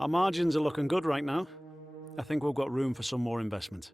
Our margins are looking good right now. I think we've got room for some more investment.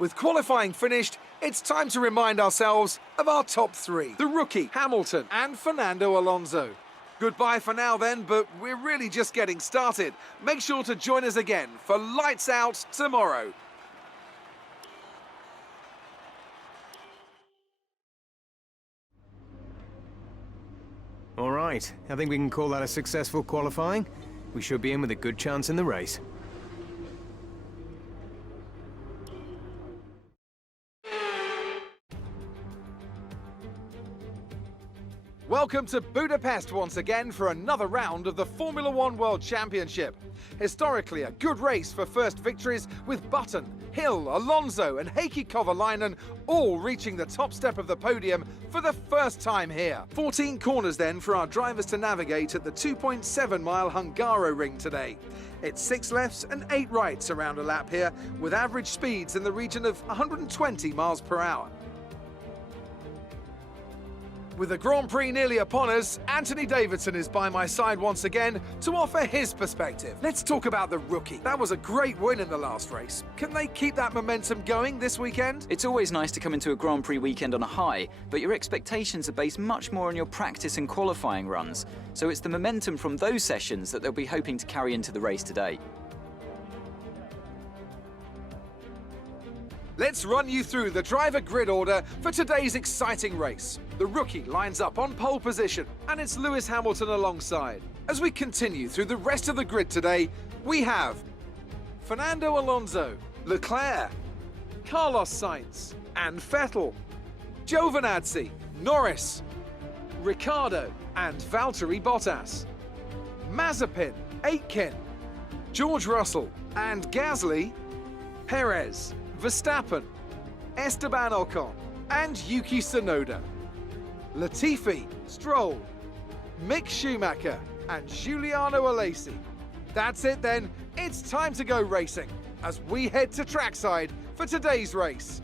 With qualifying finished, it's time to remind ourselves of our top three. The rookie, Hamilton, and Fernando Alonso. Goodbye for now then, but we're really just getting started. Make sure to join us again for Lights Out tomorrow. All right, I think we can call that a successful qualifying. We should be in with a good chance in the race. Welcome to Budapest once again for another round of the Formula One World Championship. Historically a good race for first victories, with Button, Hill, Alonso and Heikki Kovalainen all reaching the top step of the podium for the first time here. 14 corners then for our drivers to navigate at the 2.7-mile Hungaroring today. It's 6 lefts and 8 rights around a lap here, with average speeds in the region of 120 miles per hour. With the Grand Prix nearly upon us, Anthony Davidson is by my side once again to offer his perspective. Let's talk about the rookie. That was a great win in the last race. Can they keep that momentum going this weekend? It's always nice to come into a Grand Prix weekend on a high, but your expectations are based much more on your practice and qualifying runs. So it's the momentum from those sessions that they'll be hoping to carry into the race today. Let's run you through the driver grid order for today's exciting race. The rookie lines up on pole position, and it's Lewis Hamilton alongside. As we continue through the rest of the grid today, we have Fernando Alonso, Leclerc, Carlos Sainz, and Vettel, Giovinazzi, Norris, Ricciardo, and Valtteri Bottas, Mazepin, Aitken, George Russell, and Gasly, Perez, Verstappen, Esteban Ocon, and Yuki Tsunoda, Latifi, Stroll, Mick Schumacher, and Giuliano Alesi. That's it then, it's time to go racing as we head to trackside for today's race.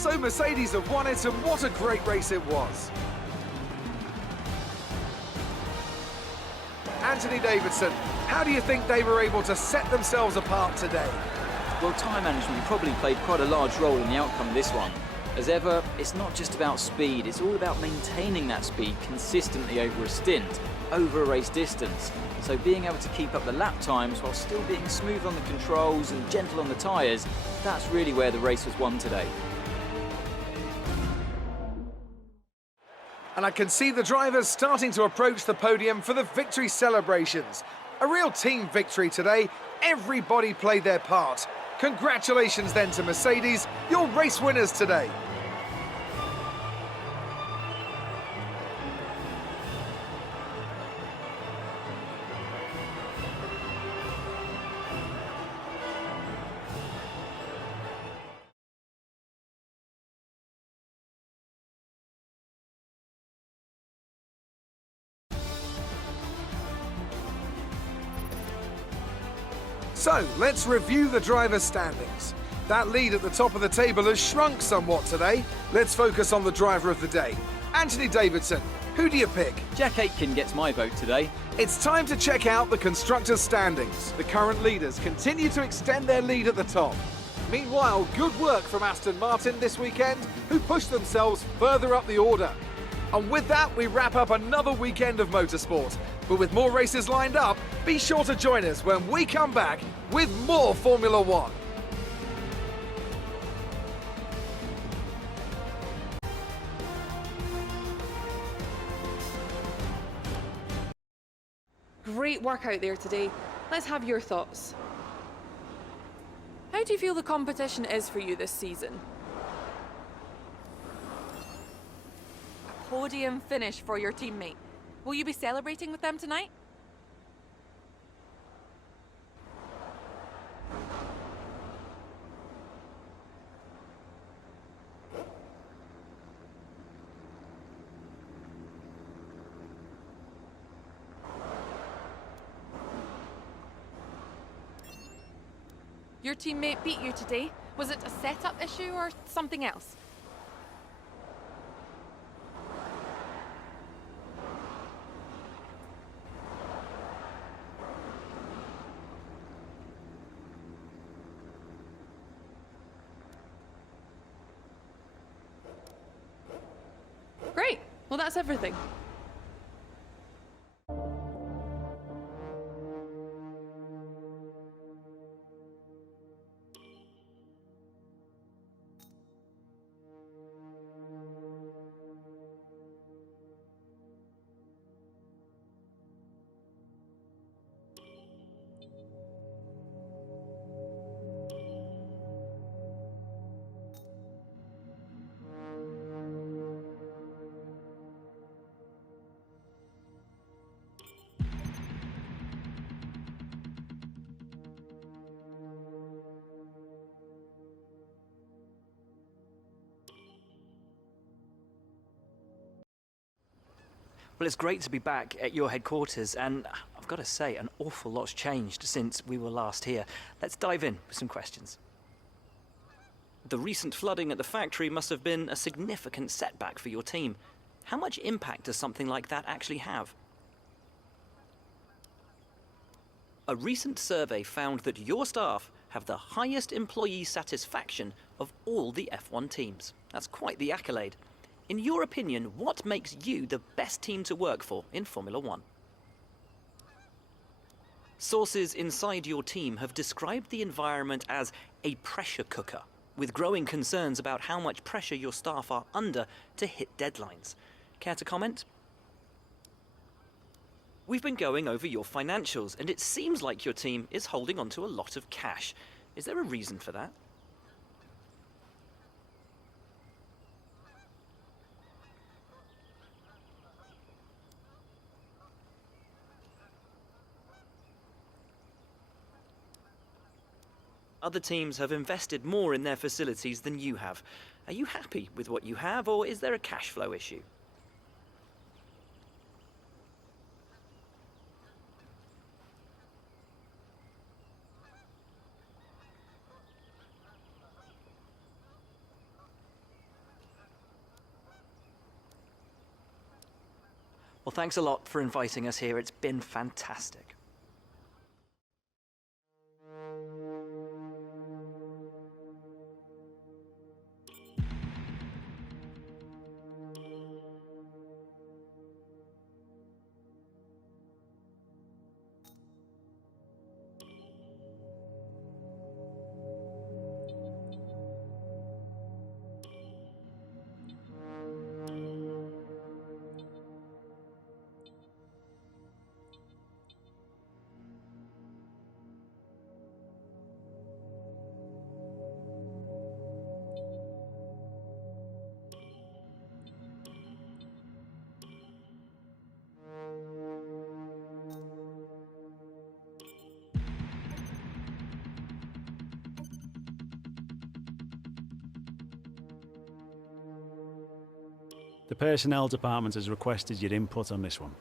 So Mercedes have won it, and what a great race it was. Anthony Davidson, how do you think they were able to set themselves apart today? Well, time management probably played quite a large role in the outcome of this one. As ever, it's not just about speed, it's all about maintaining that speed consistently over a stint, over a race distance. So being able to keep up the lap times while still being smooth on the controls and gentle on the tyres, that's really where the race was won today. And I can see the drivers starting to approach the podium for the victory celebrations. A real team victory today. Everybody played their part. Congratulations then to Mercedes, your race winners today. So, let's review the drivers' standings. That lead at the top of the table has shrunk somewhat today. Let's focus on the driver of the day. Anthony Davidson, who do you pick? Jack Aitken gets my vote today. It's time to check out the constructors' standings. The current leaders continue to extend their lead at the top. Meanwhile, good work from Aston Martin this weekend, who pushed themselves further up the order. And with that, we wrap up another weekend of motorsport. But with more races lined up, be sure to join us when we come back with more Formula One. Great work out there today. Let's have your thoughts. How do you feel the competition is for you this season? A podium finish for your teammate. Will you be celebrating with them tonight? Your teammate beat you today. Was it a setup issue or something else? Great. Well, that's everything. Well, it's great to be back at your headquarters, and I've got to say, an awful lot's changed since we were last here. Let's dive in with some questions. The recent flooding at the factory must have been a significant setback for your team. How much impact does something like that actually have? A recent survey found that your staff have the highest employee satisfaction of all the F1 teams. That's quite the accolade. In your opinion, what makes you the best team to work for in Formula One? Sources inside your team have described the environment as a pressure cooker, with growing concerns about how much pressure your staff are under to hit deadlines. Care to comment? We've been going over your financials, and it seems like your team is holding on to a lot of cash. Is there a reason for that? Other teams have invested more in their facilities than you have. Are you happy with what you have, or is there a cash flow issue? Well, thanks a lot for inviting us here. It's been fantastic. The personnel department has requested your input on this one.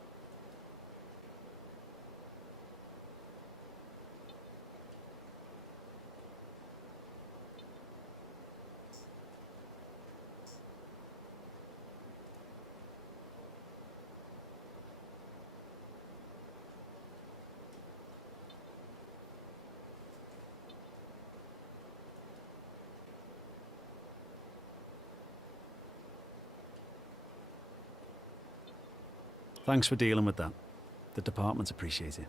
Thanks for dealing with that. The department appreciate it.